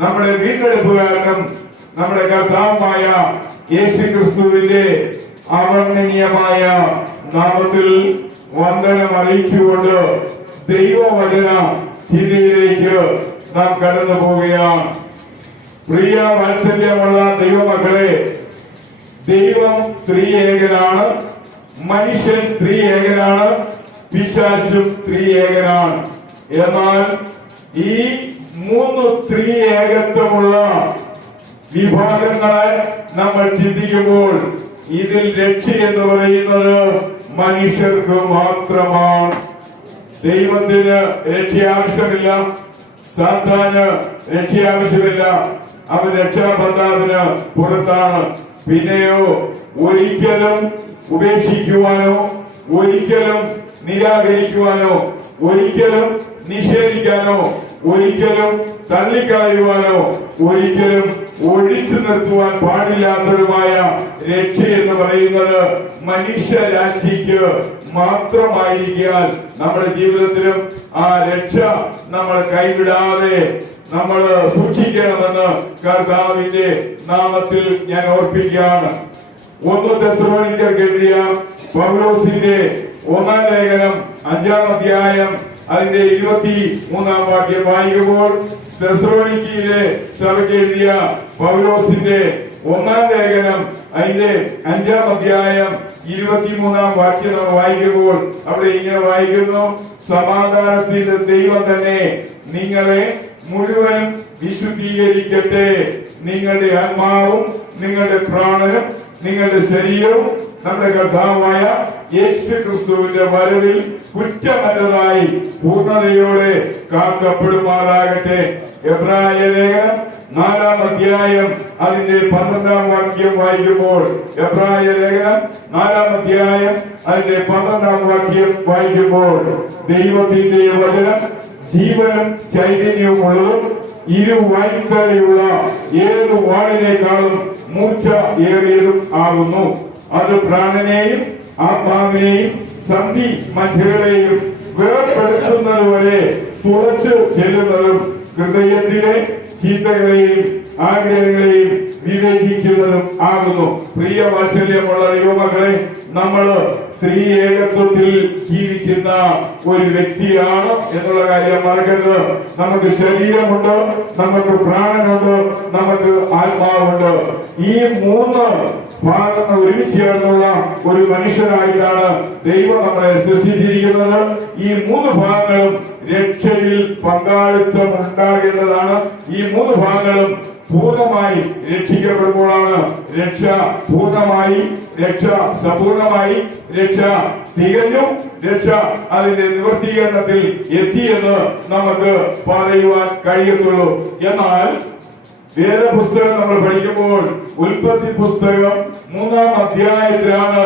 നമ്മുടെ വീണ്ടെടുപ്പുകാരനും നമ്മുടെ കർത്താവുമായ യേശുക്രിസ്തുവിന്റെ അവർണ്ണനീയമായ നാമത്തിൽ വന്ദനം അറിയിച്ചുകൊണ്ട് ദൈവവചന ചിന്തയിലേക്ക് നാം കടന്നു പോവുകയാണ്. പ്രിയ വാത്സല്യമുള്ള ദൈവമക്കളെ, ദൈവം ത്രിയേകനാണ്, മനുഷ്യൻ ത്രിയേകനാണ്, പിശാചും ത്രിയേകനാണ്. എന്നാൽ ഈ മൂന്ന് ത്രിയേകത്വമുള്ള വിഭാഗങ്ങളെ നമ്മൾ ചിന്തിക്കുമ്പോൾ ഇതിൽ രക്ഷ എന്ന് പറയുന്നത് മനുഷ്യർക്ക് മാത്രമാണ്. ദൈവത്തിന് രക്ഷ ആവശ്യമില്ല, സാത്താന് രക്ഷ ആവശ്യമില്ല. അവൻ രക്ഷാബന്ധാവിന് പുറത്താണ്. പിന്നെയോ ഒരിക്കലും ഉപേക്ഷിക്കുവാനോ ഒരിക്കലും നിരാകരിക്കുവാനോ ഒരിക്കലും നിഷേധിക്കാനോ ഒരിക്കലും തള്ളിക്കളയുവാനോ ഒരിക്കലും ഒഴിച്ചു നിർത്തുവാൻ പാടില്ലാത്തതുമായ രക്ഷ എന്ന് പറയുന്നത് മനുഷ്യരാശിക്ക് മാത്രമായിരിക്കാൻ നമ്മുടെ ജീവിതത്തിലും ആ രക്ഷ നമ്മൾ കൈവിടാതെ നമ്മൾ സൂക്ഷിക്കണമെന്ന് കർത്താവിന്റെ നാമത്തിൽ ഞാൻ ഓർപ്പിക്കുകയാണ്. 1 തെസ്സലോനിക്കർക്ക് എഴുതിയ പൗലോസിന്റെ 1-ാം ലേഖനം 5-ാം അധ്യായം അതിന്റെ 23-ാം വാക്യം വായിക്കുമ്പോൾ തെസ്സലോനിക്കയിലെ സഭയ്ക്ക് എഴുതിയ പൗലോസിന്റെ 1-ാം ലേഖനം അതിന്റെ 5-ാം അധ്യായം 23-ാം വാക്യം നമ്മൾ വായിക്കുമ്പോൾ അവിടെ ഇങ്ങനെ വായിക്കുന്നു: സമാധാനത്തിന്റെ ദൈവം തന്നെ നിങ്ങളെ മുഴുവൻ വിശുദ്ധീകരിക്കട്ടെ. നിങ്ങളുടെ ആത്മാവും നിങ്ങളുടെ പ്രാണനും നിങ്ങളുടെ ശരീരവും നമ്മുടെ കർത്താവായ യേശുക്രിസ്തുവിന്റെ വരവിൽ കുറ്റമറ്റതായി പൂർണ്ണതയോടെ കാക്കപ്പെടുമാറാകട്ടെ. എബ്രായ ലേഖനം 4-ാം അധ്യായം അതിന്റെ 12-ാം വാക്യം വായിക്കുമ്പോൾ എബ്രായ ലേഖനം 4-ാം അധ്യായം അതിന്റെ 12-ാം വാക്യം വായിക്കുമ്പോൾ ദൈവത്തിന്റെ വചനം ജീവനും ചൈതന്യവുമുള്ളതും ഇരുവായ്ത്തലയുള്ള ഏത് വാളിനേക്കാളും മൂർച്ച ഏറിയതും ആകുന്നു. അത് പ്രാണനെയും ആത്മാവിനെയും സന്ധി മധ്യകളെയും വേർപെടുത്തുന്നതുവരെ തുറച്ചു ചെല്ലുന്നതും ഹൃദയത്തിലെ ചിന്തകളെയും ആഗ്രഹങ്ങളെയും വിവേചിക്കുന്നതും ആകുന്നു. പ്രിയ വാത്സല്യമുള്ള ദൈവമക്കളെ, നമ്മൾ ത്രിയേകത്വത്തിൽ ജീവിക്കുന്ന ഒരു വ്യക്തിയാണ് എന്നുള്ള കാര്യം മറക്കരുത്. നമുക്ക് ശരീരമുണ്ട്, നമുക്ക് പ്രാണനുണ്ട്, നമുക്ക് ആത്മാവുണ്ട്. ഈ 3 ഭാഗങ്ങൾ ഒരുമിച്ച് ചേർന്നുള്ള ഒരു മനുഷ്യനായിട്ടാണ് ദൈവം നമ്മളെ സൃഷ്ടിച്ചിരിക്കുന്നത്. ഈ 3 ഭാഗങ്ങളും രക്ഷയിൽ പങ്കാളിത്തം ഉണ്ടാകേണ്ടതാണ്. ഈ 3 ഭാഗങ്ങളും പൂർണ്ണമായി രക്ഷിക്കപ്പെടുമ്പോഴാണ് രക്ഷ പൂർണ്ണമായി, രക്ഷ സമ്പൂർണമായി, രക്ഷ തികഞ്ഞു, രക്ഷ അതിന്റെ നിവൃത്തീകരണത്തിൽ എത്തിയെന്ന് നമുക്ക് പറയുവാൻ കഴിയത്തുള്ളൂ. എന്നാൽ വേദപുസ്തകം നമ്മൾ പഠിക്കുമ്പോൾ ഉൽപ്പത്തി പുസ്തകം 3-ാം അധ്യായത്തിലാണ്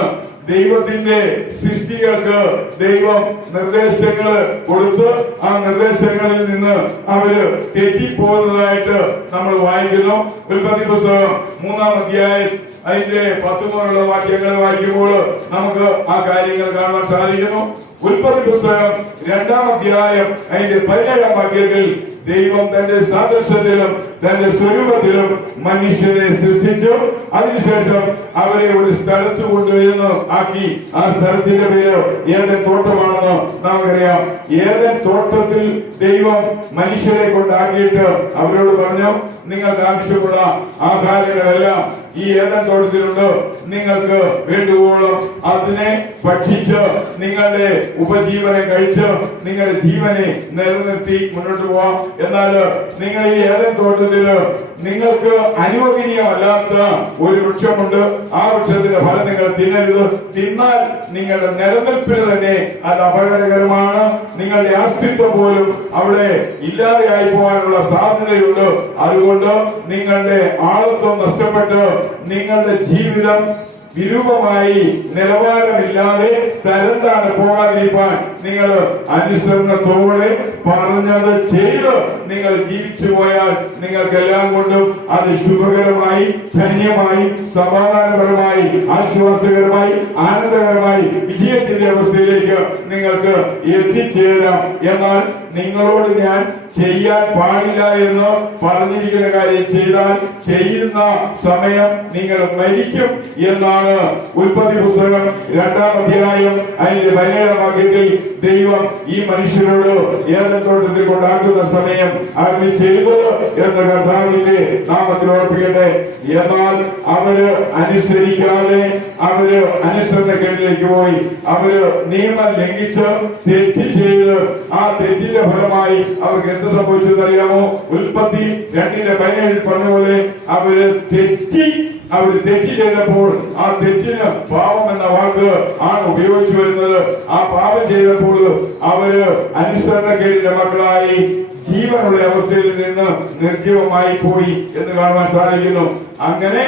ദൈവത്തിന്റെ സൃഷ്ടികൾക്ക് ദൈവം നിർദ്ദേശങ്ങൾ കൊടുത്ത് ആ നിർദ്ദേശങ്ങളിൽ നിന്ന് അവര് തെറ്റിപ്പോകുന്നതായിട്ട് നമ്മൾ വായിക്കുന്നു. ഉൽപ്പത്തി പുസ്തകം 3-ാം അധ്യായം അതിന്റെ 10 മുതലുള്ള വാക്യങ്ങൾ വായിക്കുമ്പോൾ നമുക്ക് ആ കാര്യങ്ങൾ കാണാൻ സാധിക്കുന്നു. ഉൽപ്പത്തി പുസ്തകം 2-ാം അധ്യായം അതിന്റെ 17-ാം വാക്യത്തിൽ ദൈവം തന്റെ സാദൃശ്യത്തിലും തന്റെ സ്വരൂപത്തിലും മനുഷ്യരെ സൃഷ്ടിച്ചു. അതിനുശേഷം അവരെ ഒരു സ്ഥലത്ത് കൊണ്ടുവരുന്നു ആക്കി. ആ സ്ഥലത്തിന്റെ പേര് ഏദൻ തോട്ടമാണെന്ന് നമുക്കറിയാം. ഏദൻ തോട്ടത്തിൽ ദൈവം മനുഷ്യരെ കൊണ്ടാക്കിയിട്ട് അവരോട് പറഞ്ഞു, നിങ്ങൾക്ക് ആവശ്യമുള്ള ആഹാരങ്ങളെല്ലാം ഈ ഏദൻ തോട്ടത്തിലുണ്ട്, നിങ്ങൾക്ക് വേണ്ടുവോളം അതിനെ ഭക്ഷിച്ച് നിങ്ങളുടെ ഉപജീവനം കഴിച്ച് നിങ്ങളുടെ ജീവനെ നിലനിർത്തി മുന്നോട്ട് പോവാം. എന്നാൽ നിങ്ങൾ ഈ ഏദൻ തോട്ടത്തില് നിങ്ങൾക്ക് അനുവദനീയമല്ലാത്ത ഒരു വൃക്ഷമുണ്ട്. ആ വൃക്ഷത്തിന്റെ ഫലം നിങ്ങൾ തിന്നരുത്. തിന്നാൽ നിങ്ങളുടെ നിലനിൽപ്പിന് തന്നെ അത് അപകടകരമാണ്. നിങ്ങളുടെ അസ്തിത്വം പോലും അവിടെ ഇല്ലാതെയായി പോകാനുള്ള സാധ്യതയുണ്ട്. അതുകൊണ്ട് നിങ്ങളുടെ ആളത്വം നഷ്ടപ്പെട്ട് നിങ്ങളുടെ ജീവിതം വിരൂപമായി നിലവാരമില്ലാതെ തരംതാണ് പോകാതിരിക്കാൻ നിങ്ങൾ അനുസരണത്തോടെ പറഞ്ഞത് ചെയ്ത് നിങ്ങൾ ജീവിച്ചു പോയാൽ നിങ്ങൾക്കെല്ലാം കൊണ്ടും അത് ശുഭകരമായി, ധന്യമായി, സമാധാനപരമായി, ആശ്വാസകരമായി, ആനന്ദകരമായി വിജയത്തിന്റെ അവസ്ഥയിലേക്ക് നിങ്ങൾക്ക് എത്തിച്ചേരാം. എന്നാൽ നിങ്ങളോട് ഞാൻ ചെയ്യാൻ പാടില്ല എന്ന് പറഞ്ഞിരിക്കുന്ന കാര്യം ചെയ്താൽ ചെയ്യുന്ന സമയം നിങ്ങൾ മരിക്കും എന്നാണ് ഉൽപ്പത്തി പുസ്തകം 2-ാം അധ്യായം അതിന്റെ 17-ാം വാക്യത്തിൽ ദൈവം ഈ മനുഷ്യരോട് ഏദൻ തോട്ടത്തിൽ കൊണ്ടാക്കുന്ന സമയം അരുളി ചെയ്തത് എന്ന് കർത്താവിന്റെ നാമത്തിൽ ഓർപ്പിക്കട്ടെ. എന്നാൽ അവര് അനുസരിക്കാതെ അവര് അനുസരണക്കേടിലേക്ക് പോയി. അവര് നിയമം ലംഘിച്ച് തെറ്റ് ചെയ്ത് ആ തെറ്റിന്റെ ഫലമായി അവർക്ക് എന്ത് സംഭവിച്ചെന്ന് അറിയാമോ? ഉൽപ്പത്തി 2:17 പറഞ്ഞ പോലെ അവര് തെറ്റ് ചെയ്തപ്പോൾ ആ തെറ്റിന് പാപം എന്ന വാക്ക് ആണ് ഉപയോഗിച്ചു വരുന്നത്. ആ പാപം ചെയ്തപ്പോൾ അവര് അനുസരണക്കേടിന്റെ മക്കളായി ജീവനുള്ള അവസ്ഥയിൽ നിന്ന് നിർജീവമായി പോയി എന്ന് കാണുവാൻ സാധിക്കുന്നു. അങ്ങനെ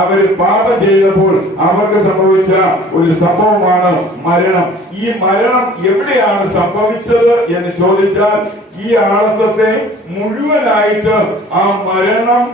അവര് പാപം ചെയ്തപ്പോൾ അവർക്ക് സംഭവിച്ച ഒരു സംഭവമാണ് മരണം. ഈ മരണം എവിടെയാണ് സംഭവിച്ചത് എന്ന് ചോദിച്ചാൽ ഈ ആളത്വത്തെ മുഴുവനായിട്ട് ആ മരണം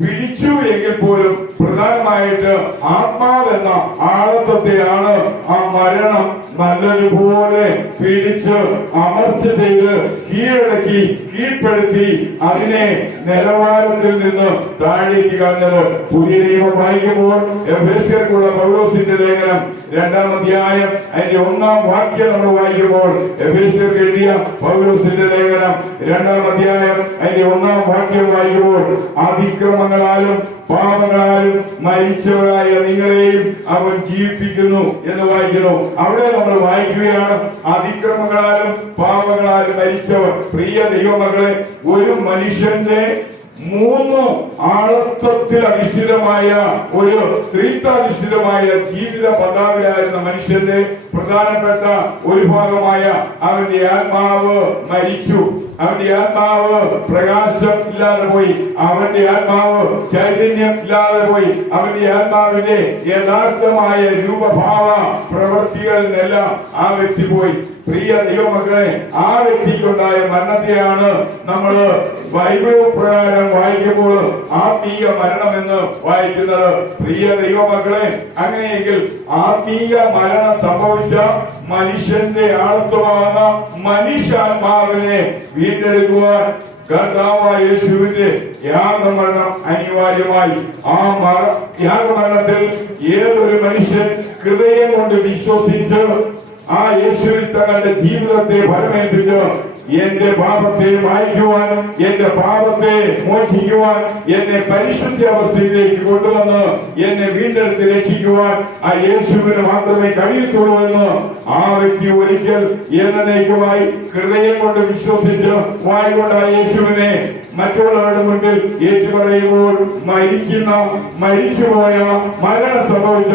പിടിച്ചു എങ്കിൽ പോലും പ്രധാനമായിട്ട് ആത്മാവെന്ന ആളത്വത്തെയാണ് ആ മരണം നല്ലതുപോലെ പിടിച്ച് അമർച്ച ചെയ്ത് കീഴടക്കി കീഴ്പ്പെടുത്തി അതിനെ നിലവാരത്തിൽ നിന്ന് താഴേക്ക് കളഞ്ഞത്. പുതിയ നിയമം വായിക്കുമ്പോൾ എഫേസ്യർക്കുള്ള പൗലോസിന്റെ ലേഖനം 2-ാം അധ്യായം അതിന്റെ 1-ാം വാക്യം നമ്മൾ വായിക്കുമ്പോൾ എഫേസ്യർക്ക് എഴുതിയ പൗലോസിന്റെ ലേഖനം 2-ാം അധ്യായം അതിന്റെ 1-ാം വാക്യം വായിക്കുമ്പോൾ അതിക്രമങ്ങളാലും പാപങ്ങളാലും മരിച്ചവരായ നിങ്ങളെയും അവൻ ജീവിപ്പിക്കുന്നു എന്ന് വായിക്കുന്നു. അവിടെ നമ്മൾ വായിക്കുകയാണ് അതിക്രമങ്ങളാലും പാപങ്ങളാലും മരിച്ചവർ. പ്രിയ ദൈവമക്കളെ, ഒരു മനുഷ്യന്റെ 3 ആളത്വത്തിൽ അധിഷ്ഠിതമായ ഒരു സ്ത്രീത്വാധിഷ്ഠിതമായ ജീവിത പദാവിലായിരുന്ന മനുഷ്യന്റെ പ്രധാനപ്പെട്ട ഒരു ഭാഗമായ അവന്റെ ആത്മാവ് മരിച്ചു. അവന്റെ ആത്മാവ് പ്രകാശം ഇല്ലാതെ പോയി. അവന്റെ ആത്മാവ് ചൈതന്യം ഇല്ലാതെ പോയി. അവന്റെ ആത്മാവിന്റെ യഥാർത്ഥമായ രൂപഭാവ പ്രവൃത്തികളിലെല്ലാം ആ വ്യക്തി പോയി. പ്രിയ ദൈവമക്കളെ, ആ വ്യക്തിക്കുണ്ടായ മരണത്തെയാണ് നമ്മൾ ബൈബിൾ പ്രകാരം വായിക്കുമ്പോൾ ആത്മീയ മരണം എന്ന് വായിക്കുന്നത്. പ്രിയ ദൈവമക്കളെ, അങ്ങനെയെങ്കിൽ ആത്മീയ മരണം സംഭവിച്ച മനുഷ്യന്റെ ആളത്വമാകുന്ന മനുഷ്യാത്മാവിനെ വീണ്ടെടുക്കുവാൻ കർത്താവായ യേശുവിന്റെ യാഗമരണം അനിവാര്യമായി. ആ യാഗമരണത്തിൽ ഏതൊരു മനുഷ്യൻ ഹൃദയം കൊണ്ട് വിശ്വസിച്ച് ആ യേശുവിൽ തങ്ങളുടെ ജീവിതത്തെ ഫലമേൽപ്പിച്ച് എന്റെ പാപത്തെ മായ്ക്കുവാനും എന്റെ പാപത്തെ മോചിക്കുവാൻ എന്നെ പരിശുദ്ധ അവസ്ഥയിലേക്ക് കൊണ്ടുവന്ന് എന്നെ വീണ്ടെടുത്ത് രക്ഷിക്കുവാൻ ആ യേശുവിന് മാത്രമേ കഴിയത്തുള്ളൂ എന്ന് ആ വ്യക്തി ഒരിക്കൽ എന്നേക്കുമായി ഹൃദയം കൊണ്ട് വിശ്വസിച്ച് വായിക്കൊണ്ട് ആ യേശുവിനെ മറ്റുള്ളവരുടെ മുൻപിൽ ഏറ്റുപറയുമ്പോൾ മരിച്ചുപോയ മരണം സംഭവിച്ച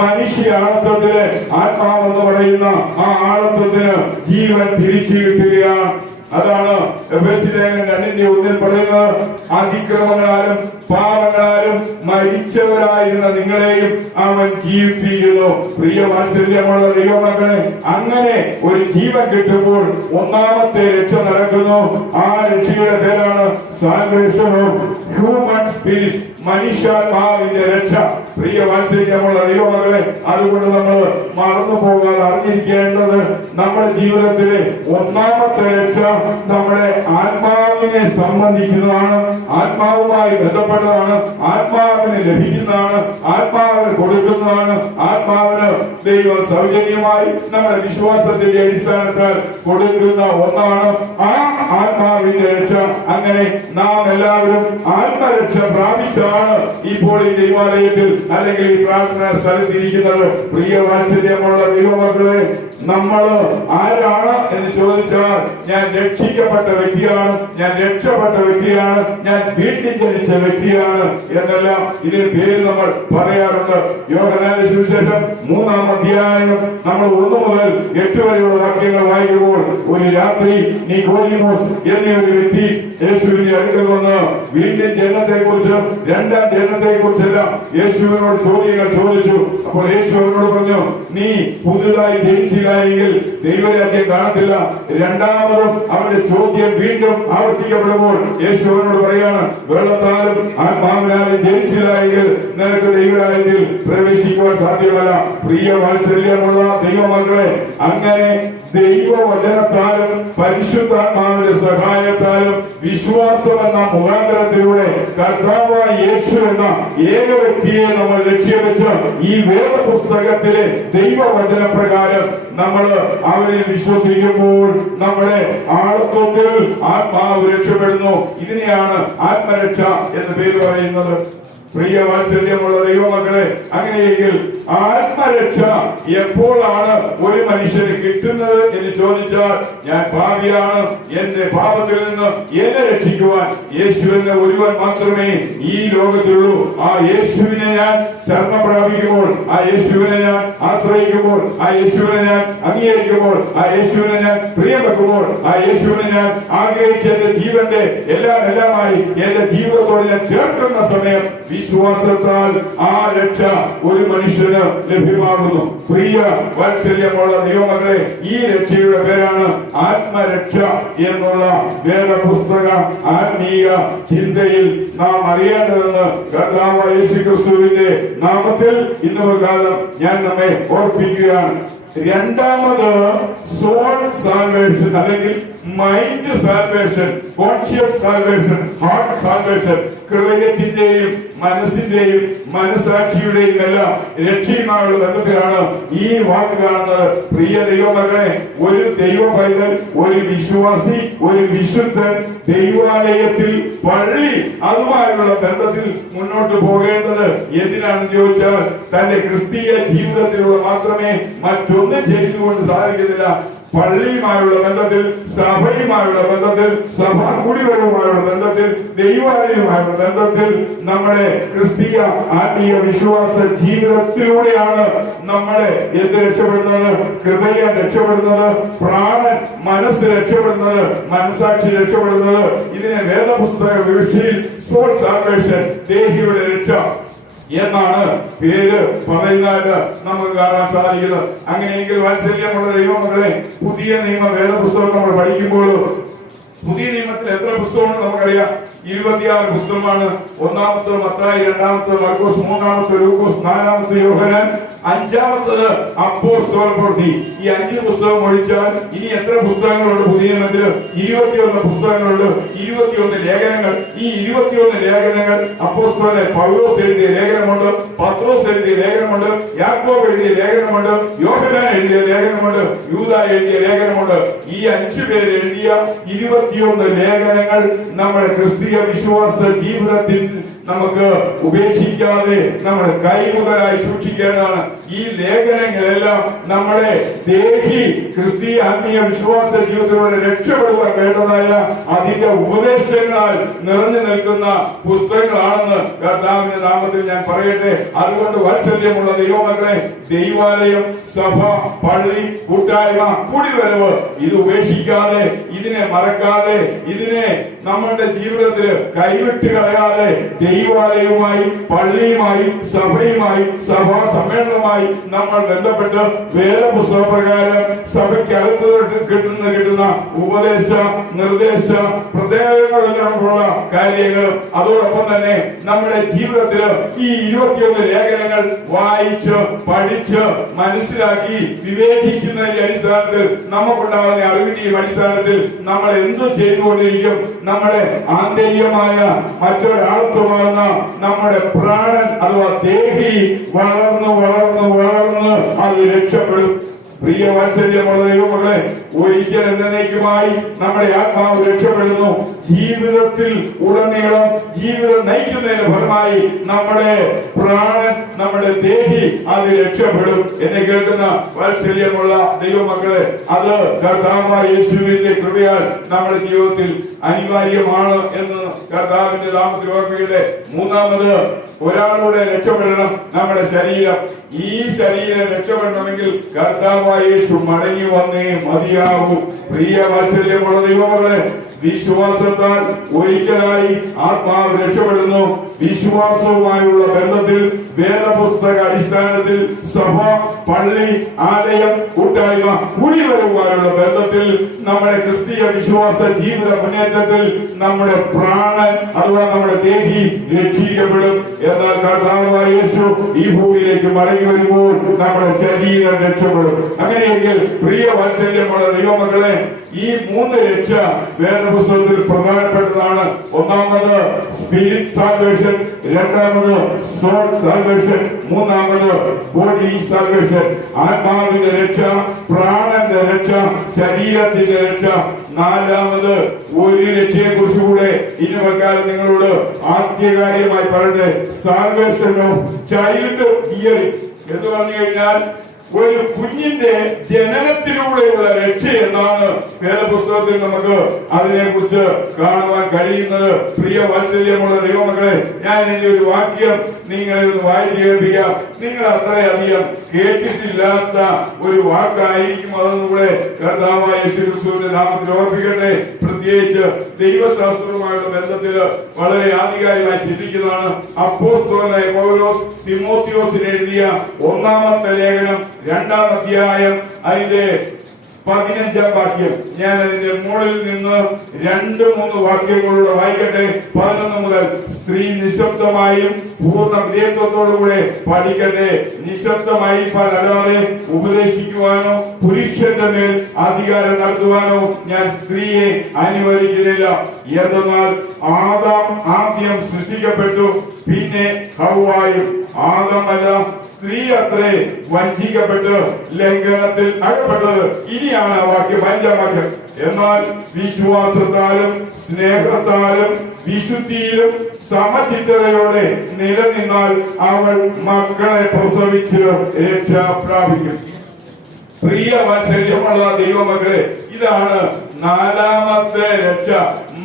മനുഷ്യ ആളത്വത്തില് ആത്മാവെന്ന് പറയുന്ന ആ ആളത്വത്തിന് ജീവൻ തിരിച്ചു കിട്ടുകയാണ്. അതാണ് എഫേസ്യർ 2:1 പറയുന്നത്. അതിക്രമങ്ങളാലും പാപങ്ങളാലും മരിച്ചവരായിരുന്ന നിങ്ങളെയും അവൻ ജീവിപ്പിക്കുന്നു. പ്രിയ വാത്സല്യമുള്ള ദൈവമക്കളെ, അങ്ങനെ ഒരു ജീവൻ കിട്ടുമ്പോൾ ഒന്നാമത്തെ രക്ഷ നടക്കുന്നു. ആ രക്ഷയുടെ പേരാണ് സാൽവേഷൻ ഓഫ് ഹ്യൂമൻ സ്പിരിറ്റ്, മനുഷ്യാത്മാവിന്റെ രക്ഷ. പ്രിയ വാത്സല്യമുള്ള ദൈവമക്കളെ, അതുകൊണ്ട് നമ്മൾ മറന്നു പോകാതെ അറിഞ്ഞിരിക്കേണ്ടത് നമ്മുടെ ജീവിതത്തിലെ ഒന്നാമത്തെ രക്ഷ നമ്മുടെ ആത്മാവിനെ സംബന്ധിക്കുന്നതാണ്, ആത്മാവുമായി ബന്ധപ്പെട്ടതാണ്, ആത്മാവിന് ലഭിക്കുന്നതാണ്, ആത്മാവിന് കൊടുക്കുന്നതാണ്. ആത്മാവിന് ദൈവം സൗജന്യമായി നമ്മുടെ വിശ്വാസത്തിന്റെ അടിസ്ഥാനത്തിൽ കൊടുക്കുന്ന ഒന്നാണ് ആ ആത്മാവിന്റെ രക്ഷ. അങ്ങനെ നാം എല്ലാവരും ആത്മരക്ഷ പ്രാപിച്ചാണ് ഇപ്പോൾ ഈ ദൈവാലയത്തിൽ അല്ലെങ്കിൽ ഈ പ്രാർത്ഥനാ സ്ഥലത്തിരിക്കുന്നത്. പ്രിയ വാത്സല്യമുള്ള ദൈവമക്കളെ, നമ്മൾ ആരാണ് എന്ന് ചോദിച്ചാൽ ഞാൻ രക്ഷിക്കപ്പെട്ട വ്യക്തിയാണ്, ഞാൻ രക്ഷപ്പെട്ട വ്യക്തിയാണ്, ഞാൻ വീട്ടിൽ ജനിച്ച വ്യക്തിയാണ് എന്നെല്ലാം ഇതിന് പേര് നമ്മൾ പറയാറുണ്ട്. യോഹന്നാന്റെ സുവിശേഷം 3-ാം അധ്യായം നമ്മൾ 1 മുതൽ 8 വരെയുള്ള വാക്യങ്ങൾ വായിക്കുമ്പോൾ ഒരു രാത്രി നിക്കോദിമോസ് എന്ന ഒരു വ്യക്തി യേശുവിന്റെ അടുക്കൽ വന്ന് വീണ്ടും ജനത്തെ കുറിച്ചും 2-ാം ജനത്തെ കുറിച്ചെല്ലാം യേശുവിനോട് ചോദ്യങ്ങൾ ചോദിച്ചു. അപ്പോൾ യേശു അവനോട് പറഞ്ഞു, നീ പുതുതായി ജനിച്ചില്ല എങ്കിൽ ദൈവരാജ്യം കാണത്തില്ല. രണ്ടാമതും അവന്റെ ചോദ്യം വീണ്ടും ആവർത്തിക്കപ്പെടുമ്പോൾ യേശു അവനോട് പറയാണ്, വെള്ളത്താലും ആത്മാവിനാലും ജനിച്ചില്ലായെങ്കിൽ നിനക്ക് ദൈവരാജ്യത്തിൽ പ്രവേശിക്കുവാൻ സാധ്യമല്ല. പ്രിയ വാത്സല്യമുള്ള ദൈവമക്കളെ, അങ്ങനെ ദൈവവചനത്താലും പരിശുദ്ധാത്മാവിന്റെ സഹായത്താലും വിശ്വാസം എന്ന മുഖാന്തരത്തിലൂടെ കർത്താവായ യേശു എന്ന ഏക വ്യക്തിയെ നമ്മൾ ലക്ഷ്യം വെച്ച് ഈ വേദപുസ്തകത്തിലെ ദൈവവചന പ്രകാരം നമ്മൾ അവരെ വിശ്വസിക്കുമ്പോൾ നമ്മുടെ ആത്മത്തിൽ ആത്മാവ് രക്ഷപ്പെടുന്നു. ഇതിനെയാണ് ആത്മരക്ഷ എന്ന് പേര് പറയുന്നത്. പ്രിയ വാത്സല്യമുള്ള ദൈവമക്കളെ, അങ്ങനെയെങ്കിൽ ആത്മരക്ഷ എപ്പോഴാണ് ഒരു മനുഷ്യന് കിട്ടുന്നത് എന്ന് ചോദിച്ചാൽ, ഞാൻ പാപിയാണ്, എന്റെ പാപത്തിൽ നിന്ന് എന്നെ രക്ഷിക്കുവാൻ യേശു എന്ന ഒരുവൻ മാത്രമേ ഈ ലോകത്തുള്ളൂ. ആ യേശുവിനെ ഞാൻ ശരണം പ്രാപിക്കുമ്പോൾ, ആ യേശുവിനെ ഞാൻ ആശ്രയിക്കുമ്പോൾ, ആ യേശുവിനെ ഞാൻ അംഗീകരിക്കുമ്പോൾ, ആ യേശുവിനെ ഞാൻ പ്രിയം വെക്കുമ്പോൾ, ആ യേശുവിനെ ഞാൻ ആഗ്രഹിച്ച് എന്റെ ജീവന്റെ എല്ലാമായി എന്റെ ജീവിതത്തോട് ഞാൻ ചേർക്കുന്ന സമയം വിശ്വാസത്താൽ ആ രക്ഷ ഒരു മനുഷ്യന് ലഭ്യമാകുന്നു. പ്രിയ വാത്സല്യമുള്ള ദൈവമക്കളെ, ഈ രക്ഷയുടെ പേരാണ് ആത്മരക്ഷ എന്നുള്ള വേദപുസ്തക ആത്മീയ ചിന്തയിൽ നാം അറിയേണ്ടതെന്ന് കർത്താവായ യേശുക്രിസ്തുവിന്റെ നാമത്തിൽ ഇന്ന് കാലം ഞാൻ നമ്മെ ഓർപ്പിക്കുകയാണ്. രണ്ടാമത് സോൾ സാൽവേഷൻ അല്ലെങ്കിൽ mind salvation, conscious salvation, heart salvation, ഹൃദയത്തിന്റെയും മനസ്സിന്റെയും മനസാക്ഷിയുടെയും എല്ലാം രക്ഷയുമായുള്ള ബന്ധത്തിലാണ് ഈ വാക്ക് കാണുന്നത്. പ്രിയ ദൈവമക്കളെ, ഒരു ദൈവ പൈതൽ, ഒരു വിശ്വാസി, ഒരു വിശുദ്ധൻ ദൈവാലയത്തിൽ, പള്ളി, അതുമായുള്ള ബന്ധത്തിൽ മുന്നോട്ട് പോകേണ്ടത് എന്തിനാണെന്ന് ചോദിച്ചാൽ, തന്റെ ക്രിസ്തീയ ജീവിതത്തിലൂടെ മാത്രമേ മറ്റൊന്നും ചെയ്തുകൊണ്ട് സാധിക്കുന്നില്ല. പള്ളിയുമായുള്ള ബന്ധത്തിൽ, സഭയുമായുള്ള ബന്ധത്തിൽ, സഭാ കുടിവരവുമായുള്ള ബന്ധത്തിൽ, ദൈവാലയവുമായുള്ള ബന്ധത്തിൽ നമ്മുടെ ക്രിസ്തീയ ആത്മീയ വിശ്വാസ ജീവിതത്തിലൂടെയാണ് നമ്മളെ എന്ത് രക്ഷപ്പെടുന്നത്? ഹൃദയം രക്ഷപ്പെടുന്നത്, പ്രാണൻ, മനസ്സ് രക്ഷപ്പെടുന്നത്, മനസാക്ഷി രക്ഷപ്പെടുന്നത്. ഇതിനെ വേദപുസ്തക വീഴ്ചയിൽ സോൾ സാൽവേഷൻ, ദേഹിയുടെ രക്ഷ എന്നാണ് പേര് പറയുന്നതായിട്ട് നമുക്ക് കാണാൻ സാധിക്കുന്നത്. അങ്ങനെയെങ്കിൽ വാത്സല്യമുള്ള ദൈവമക്കളെ, പുതിയ നിയമ വേദപുസ്തകം നമ്മൾ പഠിക്കുമ്പോൾ പുതിയ നിയമത്തിൽ എത്ര പുസ്തകമാണ് നമുക്കറിയാം? 26 പുസ്തകമാണ്. ഒന്നാമത്തെ മത്തായി, രണ്ടാമത്തെ മർക്കോസ്, മൂന്നാമത്തെ ലൂക്കോസ്, നാലാമത്തെ യോഹന്നാൻ, അഞ്ചാമത്തത് അപ്പോസ്തല പ്രവൃത്തി. ഈ 5 പുസ്തകം ഒഴിച്ചാൽ ഇനി എത്ര പുസ്തകങ്ങളുണ്ട് പുതിയ നിയമത്തില്? 21 പുസ്തകങ്ങളുണ്ട്, 21 ലേഖനങ്ങൾ. ഈ 21 ലേഖനങ്ങൾ അപ്പോസ്തലൻ പൗലോസ് എഴുതിയ ലേഖനമുണ്ട്, പത്രോസ് എഴുതിയ ലേഖനമുണ്ട്, യാക്കോബ് എഴുതിയ ലേഖനമുണ്ട്, യോഹന്നാൻ എഴുതിയ ലേഖനമുണ്ട്, യൂദ എഴുതിയ ലേഖനമുണ്ട്. ഈ 5 പേര് എഴുതിയ 21 ലേഖനങ്ങൾ നമ്മുടെ ക്രിസ്തീയ വിശ്വാസ ജീവിതത്തിൽ നമുക്ക് ഉപേക്ഷിക്കാതെ നമ്മൾ കൈമുതലായി സൂക്ഷിക്കേണ്ടതാണ്. ഈ ലേഖനങ്ങളെല്ലാം നമ്മുടെ ദേഹി ക്രിസ്തീയ ആത്മീയ വിശ്വാസ ജീവിതത്തിലൂടെ രക്ഷപ്പെടുവാൻ വേണ്ടതായ അതിന്റെ ഉപദേശങ്ങളാൽ നിറഞ്ഞു നിൽക്കുന്ന പുസ്തകങ്ങളാണെന്ന് കർത്താവിന്റെ നാമത്തിൽ ഞാൻ പറയട്ടെ. അതുകൊണ്ട് വാത്സല്യമുള്ള ദൈവമക്കളെ, ദൈവാലയം, സഭ, പള്ളി, കൂട്ടായ്മ, കുടിവരവ്, ഇത് ഉപേക്ഷിക്കാതെ, ഇതിനെ മറക്കാതെ, ഇതിനെ നമ്മളുടെ ജീവിതത്തിൽ കൈവിട്ട് കളയാതെ ദൈവാലയവുമായി, പള്ളിയുമായി, സഭയുമായി, സഭാ സമ്മേളനവുമായി നമ്മൾ ബന്ധപ്പെട്ട് വേദപുസ്തക പ്രകാരം സഭയ്ക്കകത്ത് കിട്ടുന്ന ഉപദേശ, നിർദ്ദേശ, പ്രത്യേകങ്ങളുള്ള കാര്യങ്ങൾ, അതോടൊപ്പം തന്നെ നമ്മുടെ ജീവിതത്തിൽ ഈ 21 ലേഖനങ്ങൾ വായിച്ച്, പഠിച്ച്, മനസ്സിലാക്കി, വിവേചിക്കുന്നതിന്റെ അടിസ്ഥാനത്തിൽ നമുക്കുണ്ടാകുന്ന അറിവിന്റെയും അടിസ്ഥാനത്തിൽ നമ്മൾ എന്ത് ചെയ്തുകൊണ്ടിരിക്കും? നമ്മുടെ ആന്തരികമായ മറ്റൊരാൾക്കുമാകുന്ന നമ്മുടെ പ്രാണൻ അഥവാ ദേഹി വളർന്ന് വളർന്ന് വളർന്ന് അത് രക്ഷപ്പെടും. പ്രിയ വാത്സല്യമുള്ള ദൈവമക്കളെ, ഒരിക്കൽ എന്നേക്കുമായി നമ്മുടെ ആത്മാവ് രക്ഷപ്പെടുന്നു. ജീവിതത്തിൽ ഉടനീളം ജീവിതം നയിക്കുന്നതിന് ഫലമായി നമ്മുടെ പ്രാണൻ, നമ്മുടെ ദേഹി അത് രക്ഷപ്പെടും. എന്നെ കേൾക്കുന്ന വാത്സല്യമുള്ള ദൈവമക്കളെ, അത് കർത്താവായ യേശുവിന്റെ കൃപയാൽ നമ്മുടെ ജീവിതത്തിൽ അനിവാര്യമാണ് എന്ന് കർത്താവിന്റെ നാമത്തിൽ ഓർമ്മിക്കട്ടെ. മൂന്നാമത്, ഒരാളുടെ രക്ഷപ്പെടണം നമ്മുടെ ശരീരം. ഈ ശരീരം രക്ഷപ്പെടണമെങ്കിൽ കർത്താവായ യേശു മടങ്ങി വന്നേ മതിയാകൂ. പ്രിയ വാത്സല്യമുള്ള ദൈവമക്കളെ, വിശ്വാസത്താൽ ഒരിക്കലായി ആത്മാവ് രക്ഷപ്പെടുന്നു. വിശ്വാസവുമായുള്ള ബന്ധത്തിൽ വേദപുസ്തക അടിസ്ഥാനത്തിൽ സഭ, പള്ളി, ആലയം, കൂട്ടായ്മ, കുടിവരവുമായുള്ള ബന്ധത്തിൽ നമ്മുടെ ക്രിസ്തീയ വിശ്വാസ ജീവിത മുന്നേറ്റത്തിൽ നമ്മുടെ പ്രാണൻ അഥവാ നമ്മുടെ ദേഹി രക്ഷിക്കപ്പെടും. എന്നാൽ കർത്താവായ യേശു ഈ ഭൂമിയിലേക്ക് മടങ്ങി വരുമ്പോൾ നമ്മുടെ ശരീരം രക്ഷപ്പെടും. അങ്ങനെയെങ്കിൽ പ്രിയ വാത്സല്യമുള്ള ദൈവമക്കളെ, ഈ 3 രക്ഷ വേദപുസ്തകത്തിൽ പ്രധാനപ്പെട്ടതാണ്. ഒന്നാമത് സ്പിരിറ്റ് സാൽവേഷൻ, രണ്ടാമത് സോൾ സാൽവേഷൻ, മൂന്നാമത് ബോഡി സാൽവേഷൻ. ആത്മാവിന്റെ രക്ഷ, പ്രാണന്റെ രക്ഷ, ശരീരത്തിന്റെ രക്ഷ. നാലാമത് ഒരു രക്ഷയെ കുറിച്ചുകൂടെ ഇനി വെക്കാൻ നിങ്ങളോട് ആദ്യകാര്യമായി പറയട്ടെ. സാൽവേഷൻ ഓഫ് ചൈൽഡ് ഹിയറിംഗ് എന്ന് പറഞ്ഞു കഴിഞ്ഞാൽ ഒരു കുഞ്ഞിന്റെ ജനനത്തിലൂടെയുള്ള രക്ഷ എന്നാണ് വേദപുസ്തകത്തിൽ നമുക്ക് അതിനെക്കുറിച്ച് കാണുവാൻ കഴിയുന്നത്. പ്രിയ വാത്സല്യമുള്ള ദൈവമക്കളെ, ഞാൻ ഇതിന്റെ ഒരു വാക്യം നിങ്ങളെ ഒന്ന് വായിച്ചു കേൾപ്പിക്കാം. നിങ്ങൾ അത്രയധികം കേട്ടിട്ടില്ലാത്ത ഒരു വാക്കായിരിക്കും. അതൊന്നുകൂടെ കർത്താവായ യേശുക്രിസ്തുവിന്റെ നാമത്തിൽ ഓർപ്പിക്കട്ടെ. പ്രത്യേകിച്ച് ദൈവശാസ്ത്രവുമായുള്ള ബന്ധത്തിൽ വളരെ ആധികാരികമായി ചിന്തിക്കുന്നതാണ്. അപ്പോസ്തലനായ പൗലോസ് തിമോത്തിയോസിന് എഴുതിയ 1-ാമത്തെ ലേഖനം 2-ാം അധ്യായം അതിന്റെ 15-ാം വാക്യം. ഞാൻ അതിന്റെ മുകളിൽ നിന്ന് 2-3 വാക്യങ്ങളൂടെ വായിക്കട്ടെ. 11 മുതൽ. സ്ത്രീ നിശബ്ദമായും പൂർണ്ണ വിധേയത്വത്തോടുകൂടെ പഠിക്കട്ടെ. നിശബ്ദമായി അല്ലാതെ ഉപദേശിക്കുവാനോ പുരുഷന്റെ മേൽ അധികാരം നടത്തുവാനോ ഞാൻ സ്ത്രീയെ അനുവദിക്കുന്നില്ല. എന്തെന്നാൽ ആദാം ആദ്യം സൃഷ്ടിക്കപ്പെട്ടു, പിന്നെ ഹവ്വായും. ആദമല്ല, സ്ത്രീ അത്രേ വഞ്ചിക്കപ്പെട്ട് ലംഘനത്തിൽ അകപ്പെട്ടത്. ഇനിയാണ് ആ വാക്യം, 5-ാം വാക്യം. എന്നാൽ വിശ്വാസത്താലും സ്നേഹത്താലും വിശുദ്ധിയിലും സമചിത്തതയോടെ നിലനിന്നാൽ അവൾ മക്കളെ പ്രസവിച്ച് രക്ഷ പ്രാപിക്കും. പ്രിയ വാത്സല്യമുള്ള ദൈവമക്കളെ, ഇതാണ് 4-ാമത്തെ രക്ഷ.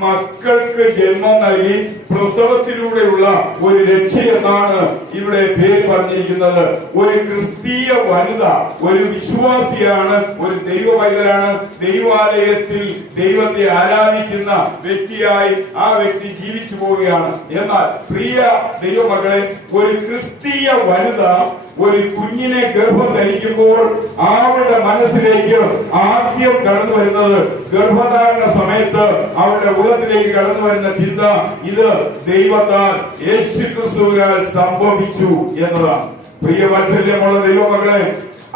മക്കൾക്ക് ജന്മം നൽകി പ്രസവത്തിലൂടെയുള്ള ഒരു രക്ഷ എന്നാണ് ഇവിടെ പേര് പറഞ്ഞിരിക്കുന്നത്. ഒരു ക്രിസ്തീയ വനിത ഒരു വിശ്വാസിയാണ്, ഒരു ദൈവവൈതലാണ്. ദൈവാലയത്തിൽ ദൈവത്തെ ആരാധിക്കുന്ന വ്യക്തിയായി ആ വ്യക്തി ജീവിച്ചു പോവുകയാണ്. എന്നാൽ പ്രിയ ദൈവമക്കളെ, ഒരു ക്രിസ്തീയ വനിത ഒരു കുഞ്ഞിനെ ഗർഭം ധരിക്കുമ്പോൾ അവരുടെ മനസ്സിലേക്ക് ആദ്യം കടന്നു വരുന്നത്, ഗർഭധാരണ സമയത്ത് അവരുടെ ഉദരത്തിലേക്ക് കടന്നു വരുന്ന ചിന്ത, ഇത് ദൈവത്താൽ യേശുക്രിസ്തുവിനാൽ സംഭവിച്ചു എന്നതാണ്. പ്രിയ വാത്സല്യമുള്ള ദൈവമക്കളെ,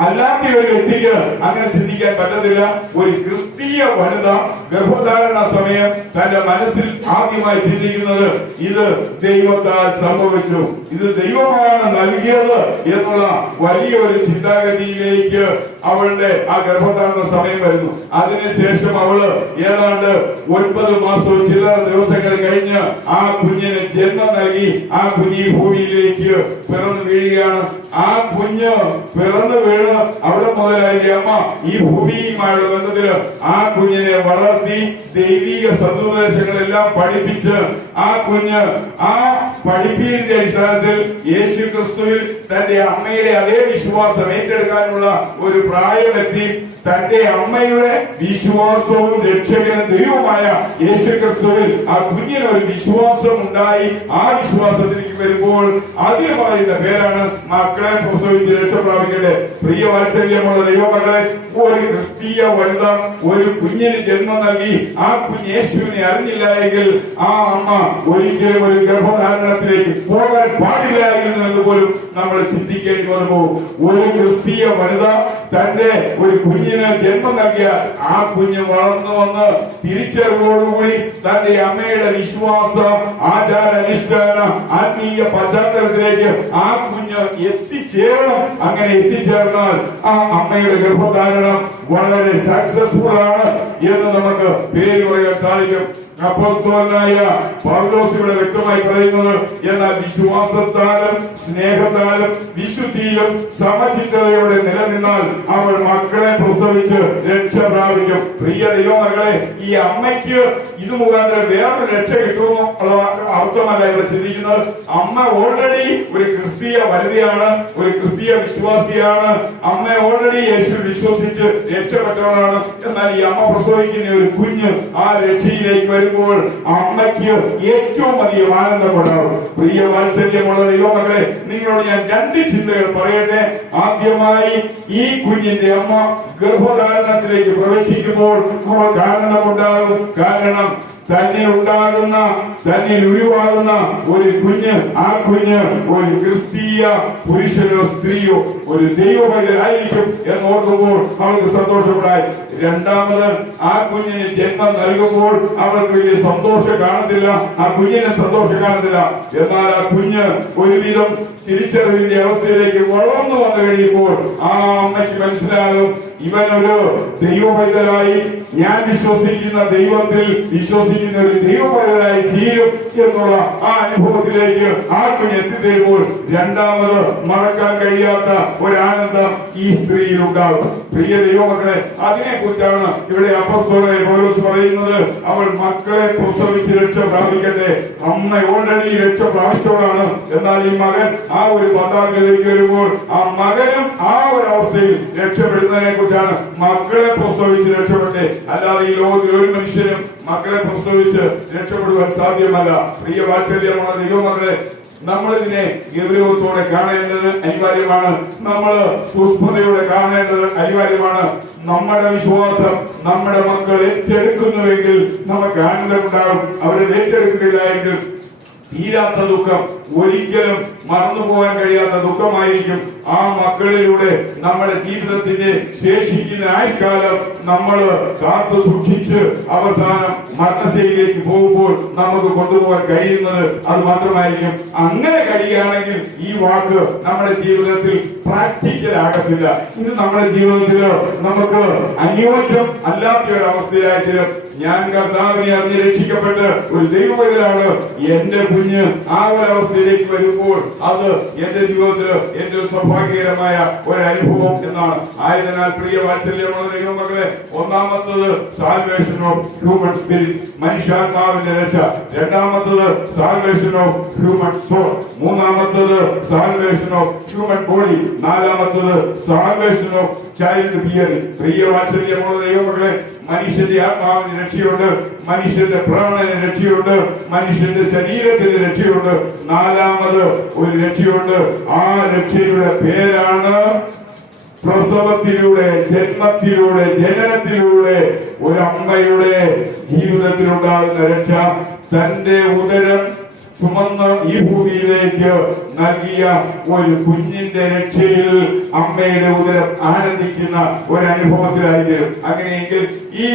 അല്ലാത്ത ഒരു വ്യക്തിക്ക് അങ്ങനെ ചിന്തിക്കാൻ പറ്റത്തില്ല. ഒരു ക്രിസ്തീയ വനിത ഗർഭധാരണ സമയം തന്റെ മനസ്സിൽ ആദ്യമായി ചിന്തിക്കുന്നത്, ഇത് ദൈവത്താൽ സംഭവിച്ചു, ഇത് ദൈവമാണ് നൽകിയത് എന്നുള്ള വലിയൊരു ചിന്താഗതിയിലേക്ക് അവളുടെ ആ ഗർഭധാരണ സമയം വരുന്നു. അതിനുശേഷം അവള് ഏതാണ്ട് 9 മാസവും ചില ദിവസങ്ങൾ കഴിഞ്ഞ് ആ കുഞ്ഞിന് ജന്മം നൽകി ആ കുഞ്ഞി ഭൂമിയിലേക്ക് പിറന്നു വീഴുകയാണ്. ആ കുഞ്ഞ് പിറന്നു വീണ് അവിടെ മുതലായി അമ്മ ഈ ഭൂമിയുമായുള്ള ബന്ധത്തില് ആ കുഞ്ഞിനെ വളർത്തി ദൈവിക സന്ദേശങ്ങളെല്ലാം പഠിപ്പിച്ച് ആ കുഞ്ഞ് ആ പഠിപ്പിന്റെ അടിസ്ഥാനത്തിൽ യേശുക്രിസ്തുവിൽ തന്റെ അമ്മയുടെ അതേ വിശ്വാസം ഏറ്റെടുക്കാനുള്ള ഒരു പ്രായമെത്തി. തന്റെ അമ്മയുടെ വിശ്വാസവും രക്ഷകനും ദൈവമായ യേശുക്രിസ്തുവിൽ ആ കുഞ്ഞിന് ഒരു വിശ്വാസം ഉണ്ടായി. ആ വിശ്വാസത്തിലേക്ക് വരുമ്പോൾ അതിന് പറയുന്ന പേരാണ് മക്കളെ പ്രസവിച്ച് രക്ഷ പ്രാപിക്കട്ടെ. പ്രിയ വാത്സല്യമുള്ള ദൈവമക്കളെ, ഒരു ക്രിസ്തീയ വനിത ഒരു കുഞ്ഞിന് ജന്മം നൽകി ആ കുഞ്ഞ് യേശുവിനെ അറിഞ്ഞില്ല എങ്കിൽ ആ അമ്മ ഒരിക്കലും ഒരു ഗർഭധാരണത്തിലേക്ക് പോകാൻ പാടില്ലായിരുന്നു എന്ന് പോലും നമ്മൾ ചിന്തിക്കേണ്ടി വന്നു. ഒരു ക്രിസ്തീയ വനിത തന്റെ ഒരു കുഞ്ഞിന് ജന്മം നൽകിയ ആ കുഞ്ഞ് വളർന്നു വന്ന് തിരിച്ചറിവോടുകൂടി തന്റെ അമ്മയുടെ വിശ്വാസം, ആചാര അനുഷ്ഠാന, ആത്മീയ പശ്ചാത്തലത്തിലേക്ക് ആ കുഞ്ഞ് എത്തിച്ചേരണം. അങ്ങനെ എത്തിച്ചേർന്നാൽ ആ അമ്മയുടെ ഗർഭധാരണം വളരെ സക്സസ്ഫുൾ ആണ് എന്ന് നമുക്ക് പേര് പറയാൻ സാധിക്കും. അപ്പോസ്തലനായ പൗലോസ് ഇവിടെ വ്യക്തമായി പറയുന്നത്, എന്നാൽ വിശ്വാസത്താലും സ്നേഹത്താലും വിശുദ്ധിയിലും സമചിത്തതയോടെ നിലനിന്നാൽ അവൾ മക്കളെ പ്രസവിച്ച് രക്ഷ പ്രാപിക്കും. പ്രിയ ദൈവമക്കളെ, ഈ അമ്മയ്ക്ക് ഇത് മുഖാന്തരം വേറൊരു രക്ഷ കിട്ടുമോ ഉള്ള അർത്ഥമല്ല ഇവിടെ ചിന്തിക്കുന്നത്. അമ്മ ഓൾറെഡി ഒരു ക്രിസ്തീയ വനിതയാണ്, ഒരു ക്രിസ്തീയ വിശ്വാസിയാണ്. അമ്മ ഓൾറെഡി യേശു വിശ്വസിച്ച് രക്ഷപ്പെട്ടവളാണ്. എന്നാൽ ഈ അമ്മ പ്രസവിക്കുന്ന ഒരു കുഞ്ഞ് ആ രക്ഷയിലേക്ക് വരും. വരുമ്പോൾ അമ്മയ്ക്ക് ഏറ്റവും അധികം ആനന്ദപ്പെടാവും. പ്രിയ വാത്സല്യമുള്ള ദൈവമക്കളെ, നിങ്ങളോട് ഞാൻ രണ്ട് ചിന്തകൾ പറയട്ടെ. ആദ്യമായി, ഈ കുഞ്ഞിന്റെ അമ്മ ഗർഭധാരണത്തിലേക്ക് പ്രവേശിക്കുമ്പോൾ അവൾക്ക് ആനന്ദമുണ്ടാകും. കാരണം തന്നിൽ ഉണ്ടാകുന്ന, തന്നിൽ ഉരുവാകുന്ന ഒരു കുഞ്ഞ്, ആ കുഞ്ഞ് ഒരു ക്രിസ്തീയ പുരുഷനോ സ്ത്രീയോ ഒരു ദൈവപൈതലായിരിക്കും എന്നോർക്കുമ്പോൾ അവൾക്ക് സന്തോഷമുണ്ടായി. രണ്ടാമത്, ആ കുഞ്ഞിന് ജന്മം നൽകുമ്പോൾ അവൾക്ക് വലിയ സന്തോഷം കാണത്തില്ല, ആ കുഞ്ഞിന് സന്തോഷം കാണത്തില്ല. എന്നാൽ ആ കുഞ്ഞ് ഒരുവിധം തിരിച്ചറിവിന്റെ അവസ്ഥയിലേക്ക് വളർന്നു വന്നു കഴിയുമ്പോൾ ആ അമ്മയ്ക്ക് മനസ്സിലാകും, ഇവനൊരു ദൈവപൈതലായി, ഞാൻ വിശ്വസിക്കുന്ന ദൈവത്തിൽ വിശ്വസിക്കുന്ന ഒരു ദൈവപൈതലായി തീരും എന്നുള്ള ആ അനുഭവത്തിലേക്ക് ആ കുഞ്ഞ് എത്തിത്തീരുമ്പോൾ രണ്ടാമത് മറക്കാൻ കഴിയാത്ത ഒരാനന്ദം ഈ സ്ത്രീയിൽ ഉണ്ടാകും. പ്രിയ ദൈവമക്കളെ, അതിനെക്കുറിച്ചാണ് ഇവിടെ അപ്പോസ്തലനായ പൗലോസ് പറയുന്നത്. അവൾ മക്കളെ പ്രസവിച്ച് രക്ഷ പ്രാപിക്കട്ടെ. അമ്മ ഓൾറെഡി രക്ഷ പ്രാപിച്ചവളാണ്. എന്നാൽ ഈ മകൻ ആ ഒരു പതാകയിലേക്ക് വരുമ്പോൾ ആ മകനും ആ ഒരു അവസ്ഥയിൽ രക്ഷപ്പെടുന്നതിനെ കുറിച്ചാണ്. മക്കളെ പ്രസവിച്ച് രക്ഷപ്പെട്ടെ, അല്ലാതെ ഈ ലോകത്തിൽ ഒരു മനുഷ്യനും മക്കളെ പ്രസവിച്ച് രക്ഷപ്പെടുവാൻ സാധ്യമല്ല. പ്രിയ വാത്സല്യമുള്ള ദൈവമക്കളെ, നമ്മളിതിനെ ഗൗരവത്തോടെ കാണേണ്ടത് അനിവാര്യമാണ്. നമ്മൾ സൂക്ഷ്മതയോടെ കാണേണ്ടത് അനിവാര്യമാണ്. നമ്മുടെ വിശ്വാസം നമ്മുടെ മക്കൾ ഏറ്റെടുക്കുന്നുവെങ്കിൽ നമുക്ക് ആനന്ദമുണ്ടാകും. അവരെ ഏറ്റെടുക്കുന്നില്ല എങ്കിൽ തീരാത്ത ദുഃഖം, ഒരിക്കലും മറന്നുപോകാൻ കഴിയാത്ത ദുഃഖമായിരിക്കും. ആ മക്കളിലൂടെ നമ്മുടെ ജീവിതത്തിന്റെ ശേഷിക്കുന്ന ആയുഷ്കാലം നമ്മൾ കാത്തു സൂക്ഷിച്ച് അവസാനം മരണശൈലിയിലേക്ക് പോകുമ്പോൾ നമുക്ക് കൊണ്ടുപോകാൻ കഴിയുന്നത് അത് മാത്രമായിരിക്കും. അങ്ങനെ കഴിയുകയാണെങ്കിൽ ഈ വാക്ക് നമ്മുടെ ജീവിതത്തിൽ പ്രാക്ടിക്കൽ ആകത്തില്ല. ഇത് നമ്മുടെ ജീവിതത്തിൽ നമുക്ക് അനുയോജ്യം അല്ലാത്ത ഒരു അവസ്ഥയായിട്ടും, ഞാൻ കർത്താവിനെ അറിഞ്ഞ് രക്ഷിക്കപ്പെട്ട് ഒരു ദൈവപൈതലാണ്, എന്റെ കുഞ്ഞ് ആ ഒരു അവസ്ഥയിലേക്ക് വരുമ്പോൾ അത് എന്റെ ജീവിതത്തിൽ എന്റെ സൗഭാഗ്യകരമായ ഒരു അനുഭവം എന്നാണ്. ആയതിനാൽ പ്രിയ വാത്സല്യമുള്ള ദൈവമക്കളെ, ഒന്നാമത്തത് സാൽവേഷൻ ഓഫ് ഹ്യൂമൻ സ്പിരിറ്റ്, മനുഷ്യാത്മാവിന്റെ രക്ഷ. രണ്ടാമത്തത് സാൽവേഷൻ ഓഫ് ഹ്യൂമൻ സോൾ. മൂന്നാമത്തത് സാൽവേഷൻ ഓഫ് ഹ്യൂമൻ ബോഡി. നാലാമത്തത് സാൽവേഷൻ ഓഫ് ചൈൽഡ് ബിയറിംഗ്. പ്രിയ വാത്സല്യമുള്ള ദൈവമക്കളെ, മനുഷ്യന്റെ ആത്മാവിന് രക്ഷയുണ്ട്, മനുഷ്യന്റെ പ്രാണന് രക്ഷയുണ്ട്, മനുഷ്യന്റെ ശരീരത്തിന് രക്ഷയുണ്ട്. നാലാമത് ഒരു രക്ഷയുണ്ട്. ആ രക്ഷയുടെ പേരാണ് പ്രസവത്തിലൂടെ, ജന്മത്തിലൂടെ, ജനനത്തിലൂടെ ഒരമ്മയുടെ ജീവിതത്തിലുണ്ടാകുന്ന രക്ഷ. തന്റെ ഉദരം ചുമന്ന് ഈ ഭൂമിയിലേക്ക് നൽകിയ ഒരു കുഞ്ഞിന്റെ രക്ഷയിൽ അമ്മയുടെ ഉദരം ആനന്ദിക്കുന്ന ഒരു അനുഭവത്തിലായിരിക്കും. അങ്ങനെയെങ്കിൽ ഈ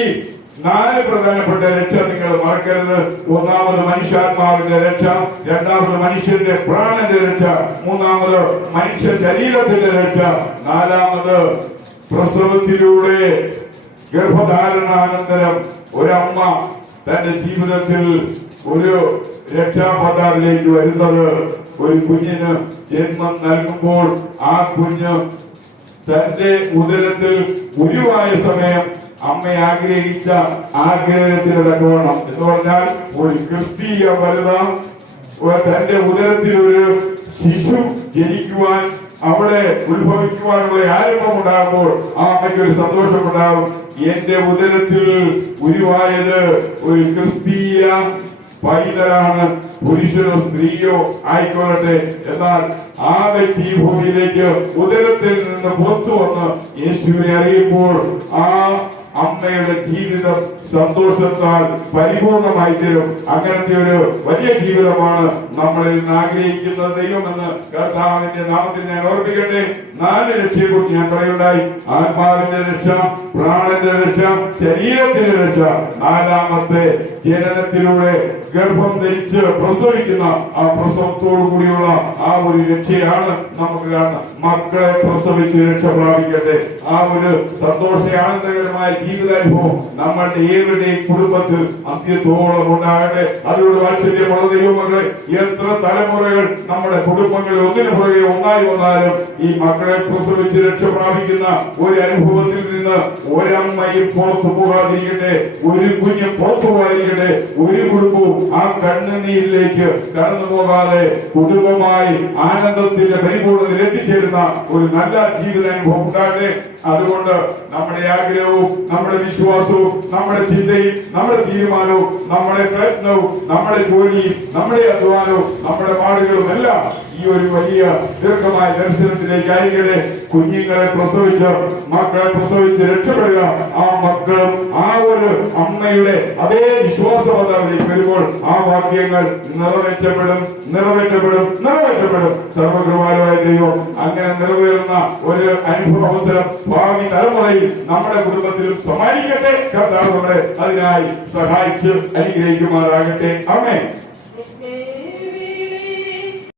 4 പ്രധാനപ്പെട്ട രക്ഷ നിങ്ങൾ മറക്കരുത്. ഒന്നാമത് മനുഷ്യാത്മാവിന്റെ രക്ഷ, രണ്ടാമത് മനുഷ്യന്റെ പ്രാണന്റെ രക്ഷ, മൂന്നാമത് മനുഷ്യ ശരീരത്തിന്റെ രക്ഷ, നാലാമത് പ്രസവത്തിലൂടെ ഗർഭധാരണാനന്തരം ഒരമ്മ തന്റെ ജീവിതത്തിൽ ഒരു രക്ഷാപദാറിലേക്ക് വരുന്നത്. ഒരു കുഞ്ഞിന് ജന്മം നൽകുമ്പോൾ ആ കുഞ്ഞ് തന്റെ ഉദരത്തിൽ ഗുരുവായ സമയം അമ്മ ആഗ്രഹിച്ച ആഗ്രഹത്തിലടക്കണം എന്ന് പറഞ്ഞാൽ ഒരു ക്രിസ്തീയ വനിത തന്റെ ഉദരത്തിൽ ഒരു ശിശു ജനിക്കുവാൻ, അവിടെ ഉത്ഭവിക്കുവാനുള്ള ആരംഭം ഉണ്ടാകുമ്പോൾ ആ അമ്മയ്ക്ക് ഒരു സന്തോഷമുണ്ടാകും. എന്റെ ഉദരത്തിൽ ഉരുവായത് ഒരു ക്രിസ്തീയ പൈതലാണ്, പുരുഷനോ സ്ത്രീയോ ആയിക്കൊള്ളട്ടെ. എന്നാൽ ആ വ്യക്തി ഭൂമിയിലേക്ക് ഉദരത്തിൽ നിന്ന് പുറത്തു വന്ന് യേശുവിനെ അറിയുമ്പോൾ ആ അമ്മയുടെ ജീവിതം സന്തോഷത്താൽ പരിപൂർണമായി തീരും. അങ്ങനത്തെ ഒരു വലിയ ജീവിതമാണ് നമ്മളിൽ നിന്ന് ആഗ്രഹിക്കുന്ന ദൈവമെന്ന് കർത്താവിന്റെ നാമത്തിൽ ഞാൻ ഓർമ്മിക്കട്ടെ. 4 രക്ഷയെക്കുറിച്ച് ഞാൻ പറയുണ്ടായി. ആത്മാവിന്റെ രക്ഷ, പ്രാണന്റെ രക്ഷ, ശരീരത്തിന്റെ രക്ഷ. നാലാമത്തെ ജനനത്തിലൂടെ ഗർഭം ധരിച്ച് പ്രസവിക്കുന്ന ആ പ്രസവത്തോടു കൂടിയുള്ള ആ ഒരു രക്ഷയാണ് നമുക്ക് കാണുന്നത്. മക്കളെ പ്രസവിച്ച് രക്ഷ പ്രാപിക്കട്ടെ. ആ ഒരു സന്തോഷ ആനന്ദകരമായ ജീവിതാനുഭവം നമ്മളുടെ ഏവരുടെയും കുടുംബത്തിൽ അന്ത്യത്തോളം ഉണ്ടാകട്ടെ. അതിലൂടെ വാത്സല്യമുള്ള ദൈവമക്കളെ, എത്ര തലമുറകൾ നമ്മുടെ കുടുംബങ്ങളിൽ ഒന്നിനു പുറകെ ഒന്നായി വന്നാലും ഈ മക്കളെ പ്രസവിച്ച് രക്ഷ പ്രാപിക്കുന്ന ഒരു അനുഭവത്തിൽ നിന്ന് ഒരമ്മയും പുറത്തു പോകാതിരിക്കട്ടെ, ഒരു കുഞ്ഞും പുറത്തു പോകാതിരിക്കട്ടെ. ഒരു കുടുംബവും ആ കണ്ണുനീരിലേക്ക് കടന്നു പോകാതെ കുടുംബമായി ആനന്ദത്തിന്റെ പരിപൂർണ്ണതയിൽ എത്തിച്ചേരുന്ന ഒരു നല്ല ജീവിതാനുഭവം ഉണ്ടാകട്ടെ. അതുകൊണ്ട് നമ്മുടെ ആഗ്രഹവും നമ്മുടെ വിശ്വാസവും നമ്മുടെ ചിന്തയും നമ്മുടെ തീരുമാനവും നമ്മുടെ പ്രയത്നവും നമ്മുടെ ജോലിയും നമ്മുടെ അധ്വാനവും നമ്മുടെ പാടുകളും എല്ലാം ഈ ഒരു വലിയ ദീർഘമായ ദർശനത്തിലേക്ക് ആയിക്കട്ടെ. കുഞ്ഞുങ്ങളെ പ്രസവിച്ച് മക്കളെ പ്രസവിച്ച് രക്ഷപ്പെടുക. ആ മക്കളും ആ ഒരു അമ്മയുടെ അതേ വിശ്വാസവതാവിലേക്ക് വരുമ്പോൾ ആ വാക്യങ്ങൾ നിറവേറ്റപ്പെടും. സർവകൃപാലുവായ ദൈവം അങ്ങനെ നിറവേറുന്ന ഒരു അനുഭവ അവസരം ഭാവി തലമുറയിൽ നമ്മുടെ കുടുംബത്തിലും സമ്മാനിക്കട്ടെ. കർത്താവ് നമ്മളെ അതിനായി സഹായിച്ച് അനുഗ്രഹിക്കുമാറാകട്ടെ. ആമേൻ.